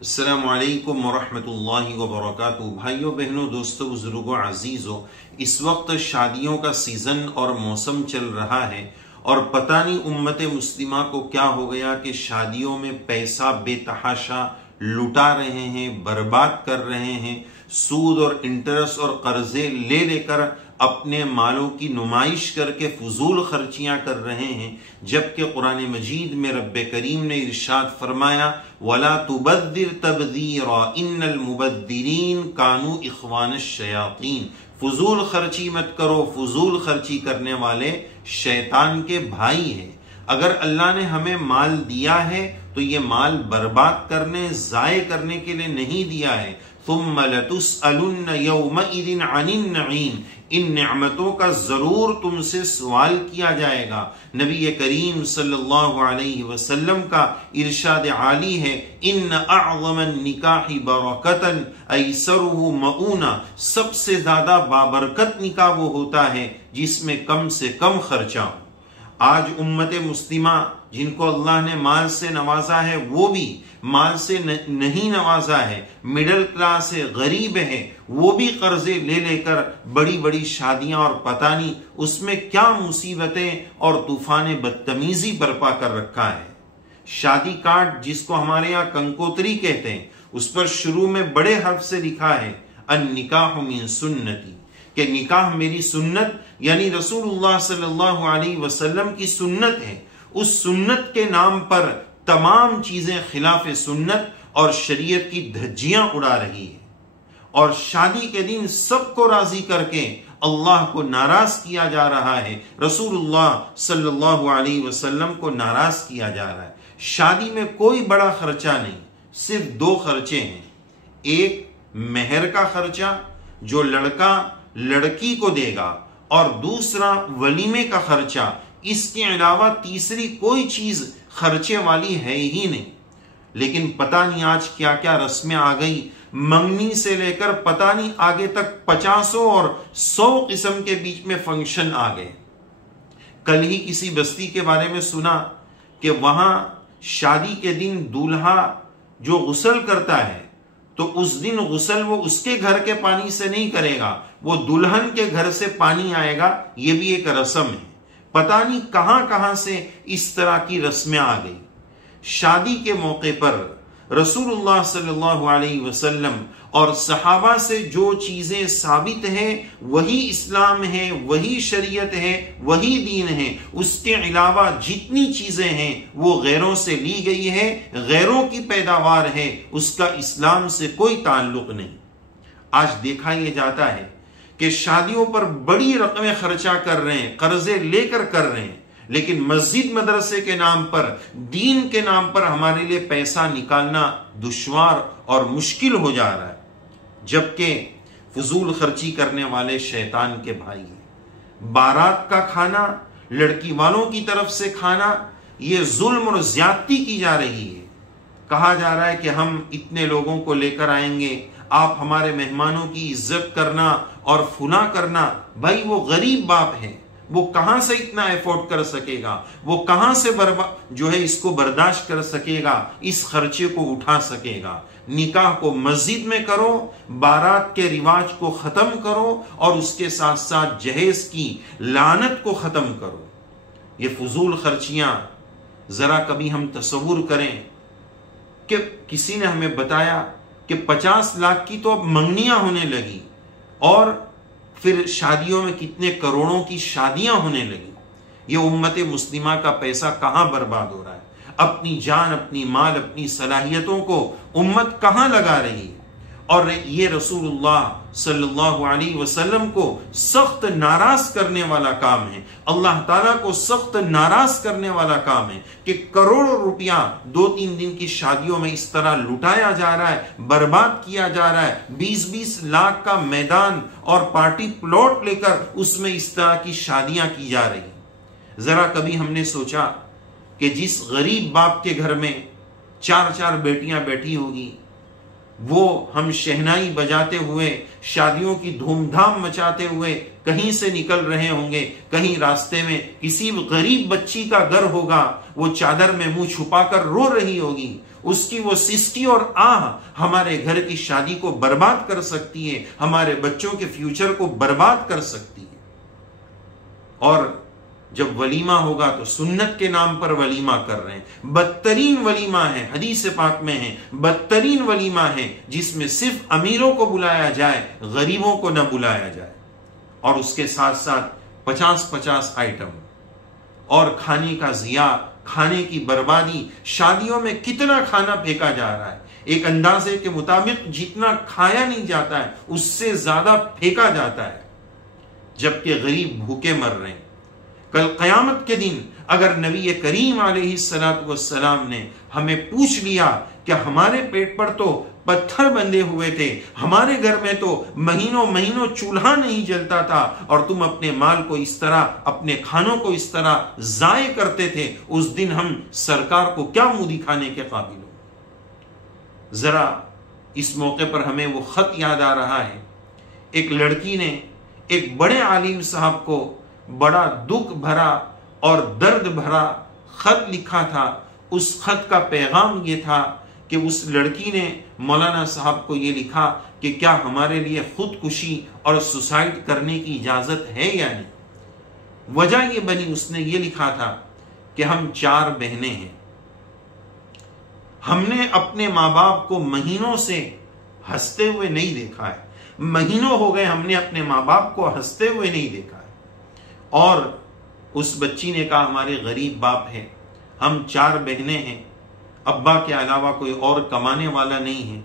अस्सलामु अलैकुम वरहमतुल्लाहि वबरकातुहू। भाइयों बहनों, दोस्तों, बुजुर्गों, अजीज़ों, इस वक्त शादियों का सीज़न और मौसम चल रहा है और पता नहीं उम्मत मुस्लिमा को क्या हो गया कि शादियों में पैसा बेतहाशा लुटा रहे हैं, बर्बाद कर रहे हैं, सूद और इंटरेस्ट और कर्जे ले लेकर अपने मालों की नुमाइश करके फजूल खर्चियां कर रहे हैं। जबकि कुरान मजीद में रब्बे करीम ने इरशाद फरमाया, वला तुबद्दिर तबदीरा इन्नल मुबद्दिरीन कानू इख्वानश शयातीन। फजूल खर्ची मत करो, फजूल खर्ची करने वाले शैतान के भाई हैं। अगर अल्लाह ने हमें माल दिया है तो ये माल बर्बाद करने, जाये करने के लिए नहीं दिया है। तुम्मा लतुसअलुन्न यौमइदिन अनिन नईम, इन नेमतों का जरूर तुमसे सवाल किया जाएगा। नबी करीम सल्लल्लाहु अलैहि वसल्लम का इरशाद आली है, इन्न अअज़मन निकाहि बरकतन ऐसरुहु मऊना। सबसे ज्यादा बाबरकत निकाह वो होता है जिसमें कम से कम खर्चा हो। आज उम्मत मुस्लिमा जिनको अल्लाह ने माल से नवाजा है वो भी माल से नहीं नवाजा है, मिडिल क्लास है, गरीब है, वो भी कर्जे ले लेकर बड़ी बड़ी शादियां और पता नहीं उसमें क्या मुसीबतें और तूफान बदतमीजी बर्पा कर रखा है। शादी कार्ड जिसको हमारे यहाँ कंकोत्री कहते हैं, उस पर शुरू में बड़े हर्फ से लिखा है अन निकाह मिन सुन्नती, कि निकाह मेरी सुन्नत यानी रसूलुल्लाह सल्लल्लाहु अलैहि वसल्लम की सुन्नत है। उस सुन्नत के नाम पर तमाम चीजें खिलाफ सुन्नत और शरीयत की धज्जियां उड़ा रही है और शादी के दिन सबको राजी करके अल्लाह को नाराज किया जा रहा है, रसूलुल्लाह सल्लल्लाहु अलैहि वसल्लम को नाराज किया जा रहा है। शादी में कोई बड़ा खर्चा नहीं, सिर्फ दो खर्चे हैं। एक मेहर का खर्चा जो लड़का लड़की को देगा और दूसरा वलीमे का खर्चा। इसके अलावा तीसरी कोई चीज खर्चे वाली है ही नहीं। लेकिन पता नहीं आज क्या क्या रस्में आ गई, मंगनी से लेकर पता नहीं आगे तक 50 और 100 किस्म के बीच में फंक्शन आ गए। कल ही किसी बस्ती के बारे में सुना कि वहां शादी के दिन दूल्हा जो गुस्ल करता है तो उस दिन गुस्ल वो उसके घर के पानी से नहीं करेगा, वो दुल्हन के घर से पानी आएगा। ये भी एक रस्म है। पता नहीं कहां कहां से इस तरह की रस्में आ गई। शादी के मौके पर रसूलुल्लाह सल्लल्लाहु अलैहि वसल्लम और सहाबा से जो चीजें साबित है वही इस्लाम है, वही शरीयत है, वही दीन है। उसके अलावा जितनी चीजें हैं वो गैरों से ली गई है, गैरों की पैदावार है, उसका इस्लाम से कोई ताल्लुक नहीं। आज देखा यह जाता है कि शादियों पर बड़ी रकमें खर्चा कर रहे हैं, कर्जे लेकर कर रहे हैं, लेकिन मस्जिद मदरसे के नाम पर, दीन के नाम पर हमारे लिए पैसा निकालना दुश्वार और मुश्किल हो जा रहा है। जबकि फजूल खर्ची करने वाले शैतान के भाई हैं। बारात का खाना, लड़की वालों की तरफ से खाना, ये जुल्म और ज्यादती की जा रही है। कहा जा रहा है कि हम इतने लोगों को लेकर आएंगे, आप हमारे मेहमानों की इज्जत करना और फुला करना। भाई वो गरीब बाप है, वो कहां से इतना एफोर्ड कर सकेगा, वो कहां से जो है इसको बर्दाश्त कर सकेगा, इस खर्चे को उठा सकेगा। निकाह को मस्जिद में करो, बारात के रिवाज को खत्म करो और उसके साथ साथ जहेज की लानत को खत्म करो। ये फजूल खर्चियां जरा कभी हम तसव्वुर करें कि किसी ने हमें बताया कि 50 लाख की तो अब मंगनियां होने लगी और फिर शादियों में कितने करोड़ों की शादियां होने लगी। ये उम्मत मुस्लिमा का पैसा कहां बर्बाद हो रहा है। अपनी जान, अपनी माल, अपनी सलाहियतों को उम्मत कहां लगा रही है। और ये रसूलुल्लाह सल्लल्लाहु अलैहि वसल्लम को सख्त नाराज करने वाला काम है, अल्लाह ताला को सख्त नाराज करने वाला काम है कि करोड़ों रुपया 2-3 दिन की शादियों में इस तरह लुटाया जा रहा है, बर्बाद किया जा रहा है। 20-20 लाख का मैदान और पार्टी प्लॉट लेकर उसमें इस तरह की शादियां की जा रही। जरा कभी हमने सोचा कि जिस गरीब बाप के घर में 4-4 बेटियां बैठी होगी, वो हम शहनाई बजाते हुए, शादियों की धूमधाम मचाते हुए कहीं से निकल रहे होंगे, कहीं रास्ते में किसी गरीब बच्ची का घर होगा, वो चादर में मुंह छुपाकर रो रही होगी, उसकी वो सिसकी और आह हमारे घर की शादी को बर्बाद कर सकती है, हमारे बच्चों के फ्यूचर को बर्बाद कर सकती है। और जब वलीमा होगा तो सुन्नत के नाम पर वलीमा कर रहे हैं, बदतरीन वलीमा है, हदीस पाक में है, बदतरीन वलीमा है जिसमें सिर्फ अमीरों को बुलाया जाए, गरीबों को न बुलाया जाए, और उसके साथ साथ 50-50 आइटम और खाने का जिया, खाने की बर्बादी। शादियों में कितना खाना फेंका जा रहा है, एक अंदाजे के मुताबिक जितना खाया नहीं जाता है उससे ज्यादा फेंका जाता है, जबकि गरीब भूखे मर रहे हैं। कल क़यामत के दिन अगर नबी करीम अलैहिस्सलातु वस्सलाम ने हमें पूछ लिया कि हमारे पेट पर तो पत्थर बंधे हुए थे, हमारे घर में तो महीनों महीनों चूल्हा नहीं जलता था, और तुम अपने माल को इस तरह, अपने खानों को इस तरह जाये करते थे, उस दिन हम सरकार को क्या मुंह दिखाने के काबिल हो। जरा इस मौके पर हमें वो खत याद आ रहा है, एक लड़की ने एक बड़े आलिम साहब को बड़ा दुख भरा और दर्द भरा खत लिखा था। उस खत का पैगाम ये था कि उस लड़की ने मौलाना साहब को ये लिखा कि क्या हमारे लिए खुदकुशी और सुसाइड करने की इजाजत है या नहीं। वजह ये बनी, उसने ये लिखा था कि हम 4 बहनें हैं, हमने अपने माँ बाप को महीनों से हंसते हुए नहीं देखा है, महीनों हो गए हमने अपने माँ बाप को हंसते हुए नहीं देखा है। और उस बच्ची ने कहा हमारे गरीब बाप है, हम 4 बहनें हैं, अब्बा के अलावा कोई और कमाने वाला नहीं है,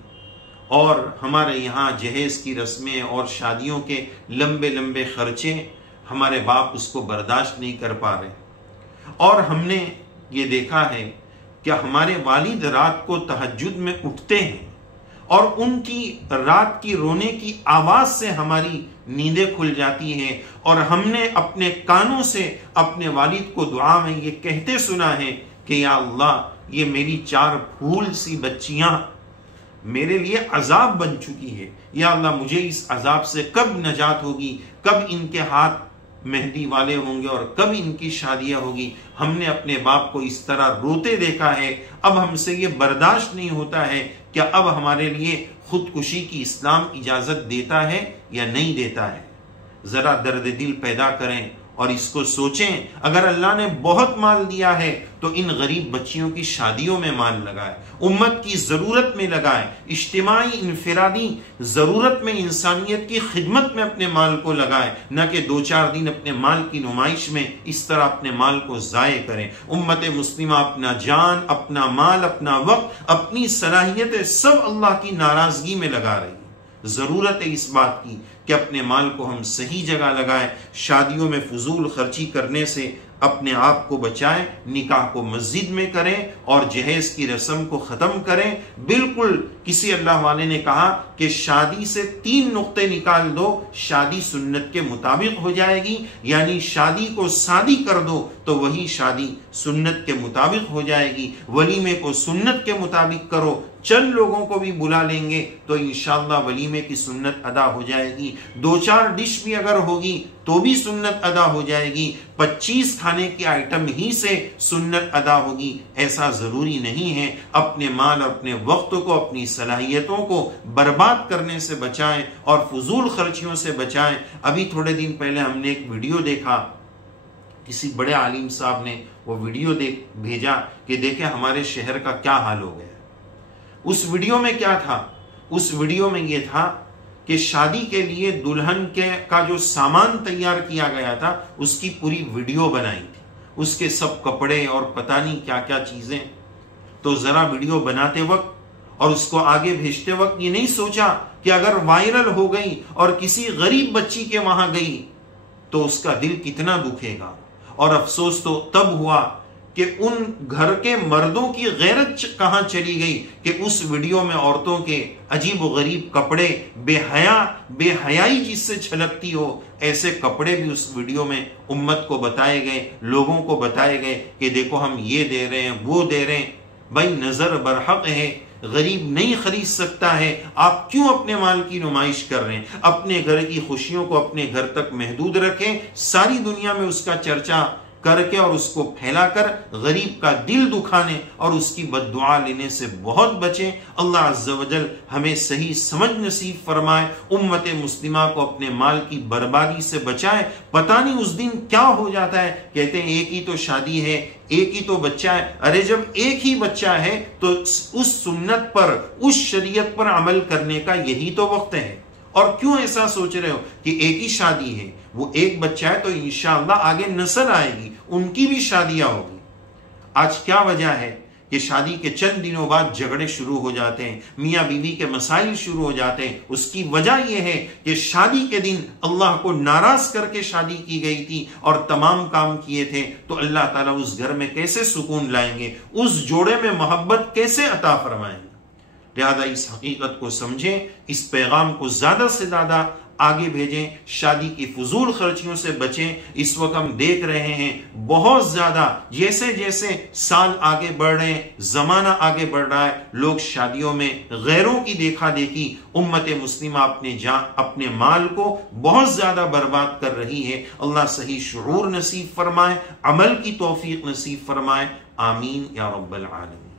और हमारे यहाँ जहेज की रस्में और शादियों के लंबे लंबे खर्चे हमारे बाप उसको बर्दाश्त नहीं कर पा रहे। और हमने ये देखा है कि हमारे वालिद रात को तहज्जुद में उठते हैं और उनकी रात की रोने की आवाज से हमारी नींदें खुल जाती हैं, और हमने अपने कानों से अपने वालिद को दुआ में ये कहते सुना है कि या अल्लाह, ये मेरी 4 फूल सी बच्चियां मेरे लिए अजाब बन चुकी है, या अल्लाह मुझे इस अजाब से कब नजात होगी, कब इनके हाथ मेहंदी वाले होंगे और कब इनकी शादियां होगी। हमने अपने बाप को इस तरह रोते देखा है, अब हमसे ये बर्दाश्त नहीं होता है। क्या अब हमारे लिए खुदकुशी की इस्लाम इजाजत देता है या नहीं देता है? जरा दर्द दिल पैदा करें और इसको सोचें। अगर अल्लाह ने बहुत माल दिया है तो इन गरीब बच्चियों की शादियों में माल लगाए, उम्मत की जरूरत में लगाए, इज्तिमाई इनफिरादी जरूरत में, इंसानियत की खिदमत में अपने माल को लगाए, न कि 2-4 दिन अपने माल की नुमाइश में इस तरह अपने माल को जाये करें। उम्मत मुस्लिमा अपना जान, अपना माल, अपना वक्त, अपनी सलाहियतें सब अल्लाह की नाराजगी में लगा रही है। जरूरत है इस बात की कि अपने माल को हम सही जगह लगाएं, शादियों में फजूल खर्ची करने से अपने आप को बचाएं, निकाह को मस्जिद में करें और जहेज की रस्म को खत्म करें। बिल्कुल किसी अल्लाह वाले ने कहा कि शादी से 3 नुक्ते निकाल दो, शादी सुन्नत के मुताबिक हो जाएगी, यानी शादी को शादी कर दो तो वही शादी सुन्नत के मुताबिक हो जाएगी। वलीमे को सुन्नत के मुताबिक करो, चंद लोगों को भी बुला लेंगे तो इंशाअल्लाह वलीमे की सुन्नत अदा हो जाएगी। 2-4 डिश भी अगर होगी तो भी सुन्नत अदा हो जाएगी। 25 खाने के आइटम ही से सुन्नत अदा होगी ऐसा जरूरी नहीं है। अपने माल, अपने वक्त को, अपनी सलाहियतों को बर्बाद करने से बचाएं और फजूल खर्चियों से बचाएं। अभी थोड़े दिन पहले हमने एक वीडियो देखा, किसी बड़े आलिम साहब ने वो वीडियो भेजा कि देखें हमारे शहर का क्या हाल हो गया। उस वीडियो में क्या था? उस वीडियो में यह था कि शादी के लिए दुल्हन का जो सामान तैयार किया गया था उसकी पूरी वीडियो बनाई थी, उसके सब कपड़े और पता नहीं क्या क्या चीजें। तो जरा वीडियो बनाते वक्त और उसको आगे भेजते वक्त ये नहीं सोचा कि अगर वायरल हो गई और किसी गरीब बच्ची के वहां गई तो उसका दिल कितना दुखेगा। और अफसोस तो तब हुआ कि उन घर के मर्दों की गैरत कहां चली गई कि उस वीडियो में औरतों के अजीब व गरीब कपड़े, बेहयाई जिससे छलकती हो ऐसे कपड़े भी उस वीडियो में उम्मत को बताए गए, लोगों को बताए गए कि देखो हम ये दे रहे हैं, वो दे रहे हैं। भाई नजर बरहक है, गरीब नहीं खरीद सकता है, आप क्यों अपने माल की नुमाइश कर रहे हैं? अपने घर की खुशियों को अपने घर तक महदूद रखें, सारी दुनिया में उसका चर्चा करके और उसको फैलाकर गरीब का दिल दुखाने और उसकी बद्दुआ लेने से बहुत बचें। अल्लाह अज़्ज़ा वजल हमें सही समझ नसीब फरमाए, उम्मत मुस्लिमा को अपने माल की बर्बादी से बचाए। पता नहीं उस दिन क्या हो जाता है, कहते हैं एक ही तो शादी है, एक ही तो बच्चा है। अरे जब एक ही बच्चा है तो उस सुन्नत पर, उस शरीयत पर अमल करने का यही तो वक्त है। और क्यों ऐसा सोच रहे हो कि एक ही शादी है, वो एक बच्चा है तो इंशाअल्लाह आगे नस्ल आएगी, उनकी भी शादियां होगी। आज क्या वजह है कि शादी के चंद दिनों बाद झगड़े शुरू हो जाते हैं, मियाँ बीवी के मसाइल शुरू हो जाते हैं? उसकी वजह यह है कि शादी के दिन अल्लाह को नाराज करके शादी की गई थी और तमाम काम किए थे, तो अल्लाह ताला उस घर में कैसे सुकून लाएंगे, उस जोड़े में मोहब्बत कैसे अता फरमाएंगे? लिहाजा इस हकीकत को समझें, इस पैगाम को ज्यादा से ज्यादा आगे भेजें, शादी की फजूल खर्चियों से बचें। इस वक्त हम देख रहे हैं बहुत ज्यादा, जैसे जैसे साल आगे बढ़ रहे हैं, जमाना आगे बढ़ रहा है, लोग शादियों में गैरों की देखा देखी उम्मत मुस्लिमा अपने माल को बहुत ज्यादा बर्बाद कर रही है। अल्लाह सही शुऊर नसीब फरमाए, अमल की तौफीक नसीब फरमाए। आमीन या रब्बल आलमीन।